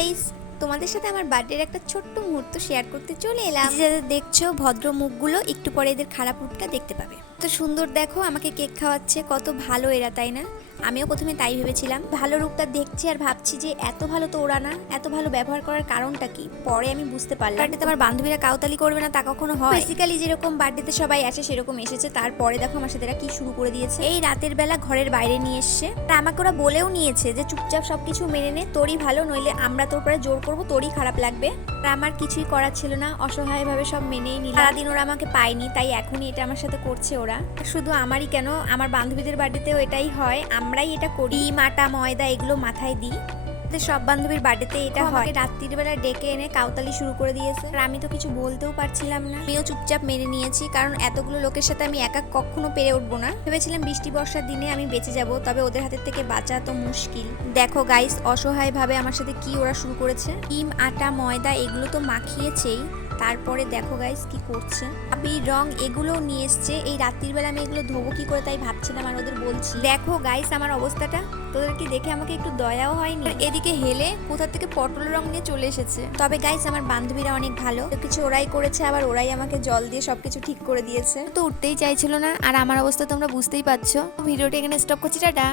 Guys, তোমাদের সাথে আমার বার্থডের একটা ছোট্ট মুহূর্ত শেয়ার করতে চলে এলাম। যারা দেখছো ভদ্র মুখগুলো, একটু পরে এদের খারাপ মুখটা দেখতে পাবে। তো সুন্দর দেখো, আমাকে কেক খাওয়াচ্ছে, কত ভালো এরা, তাই না? আমিও প্রথমে তাই ভেবেছিলাম। ভালো রূপটা দেখছি আর ভাবছি যে এত ভালো তো ওরা না, এত ভালো ব্যবহার করার কারণটা কি পরে আমি বুঝতে পারলাম। বার্থডেতে আমার বান্ধবীরা কাউতালি করবে না তা কখনো হয়? বেসিক্যালি যেরকম বার্থডেতে সবাই আসে সেরকম এসেছে। তারপরে দেখো আমার সাথে এরা কি শুরু করে দিয়েছে। এই রাতের বেলা ঘরের বাইরে নিয়ে এসছে, আর আমাকে ওরা বলেও নিয়েছে যে চুপচাপ সবকিছু মেনে নে, তোরই ভালো, নইলে আমরা তোর পরে জোর করবো, তোরই খারাপ লাগবে। আর আমার কিছুই করার ছিল না, অসহায়ভাবে সব মেনেই নিলাম। সারাদিন ওরা আমাকে পায়নি, তাই এখনই এটা আমার সাথে করছে ওরা। শুধু আমারই কেন, আমার বান্ধবীদের বার্থডেতেও এটাই হয়, আমরাই এটা করি। আটা ময়দা এগুলো মাথায় দিই, সব বান্ধবীর বার্থডেতে এটা হয়। রাত্রির বেলা ডেকে এনে কাউতালি শুরু করে দিয়েছে, আর আমি তো কিছু বলতেও পারছিলাম না। আমিও চুপচাপ মেনে নিয়েছি, কারণ এতগুলো লোকের সাথে আমি একা কখনো পেরে উঠবো না। ভেবেছিলাম বৃষ্টি বর্ষার দিনে আমি বেঁচে যাব, তবে ওদের হাতের থেকে বাঁচা তো মুশকিল। দেখো গাইস, অসহায় ভাবে আমার সাথে কি ওরা শুরু করেছে। ডিম আটা ময়দা এগুলো তো মাখিয়েছেই, তারপরে দেখো গাইস কি করছে। আবির রং এগুলো নিয়ে এসছে। এই রাত্রির বেলা আমি এগুলো ধোবো কি করে তাই ভাবছিলাম, আর ওদের বলছি দেখো গাইস আমার অবস্থাটা, তোদের কি দেখে আমাকে একটু দয়াও হয়নি? এদিকে হেলে কোথা থেকে পটল রং নিয়ে চলে এসেছে। তবে গাইস আমার বান্ধবীরা অনেক ভালো, কিছু ওরাই করেছে, আবার ওরাই আমাকে জল দিয়ে সবকিছু ঠিক করে দিয়েছে। তো উঠতেই চাইছিল না, আর আমার অবস্থা তোমরা বুঝতেই পারছো। ভিডিওটা এখানে স্টপ করছি, টাটা।